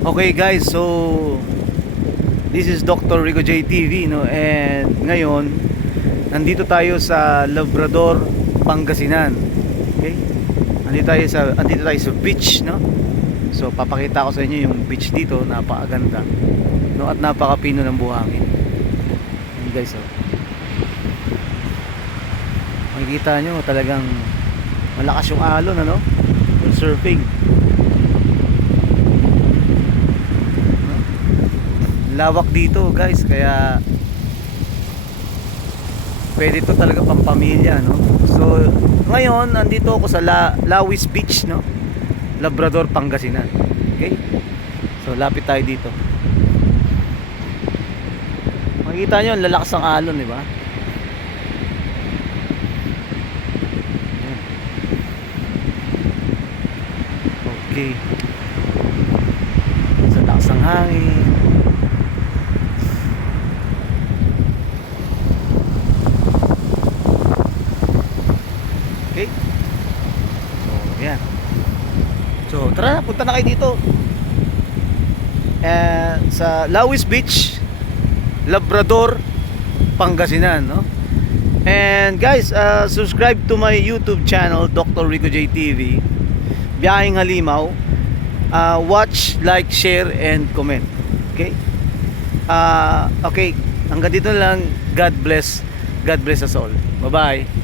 Okay guys, so this is Dr. Rico J TV, no? And ngayon nandito tayo sa Labrador, Pangasinan. Okay? Andito tayo sa beach, no? So papakita ko sa inyo yung beach dito, napakaganda, no? At napakapino ng buhangin. Yan guys, oh. Makikita nyo talagang malakas yung alon, ano? Yung surfing. Lawak dito guys, kaya pwede to talaga pampamilya, no? So ngayon nandito ako sa Lawis Beach, no? Labrador, Pangasinan. Okay, so lapit tayo dito. Makikita nyo ang lalakas ng alon, di ba? Okay, sa lakas ng hangin. Okay. So, yan. So, tara, punta na kayo dito. Sa Lawis Beach, Labrador, Pangasinan, no? And guys, subscribe to my YouTube channel, Dr. Rico J TV. Biyaheng Halimaw. Watch, like, share, and comment. Okay? Okay. Hanggang dito lang. God bless. God bless us all. Bye-bye.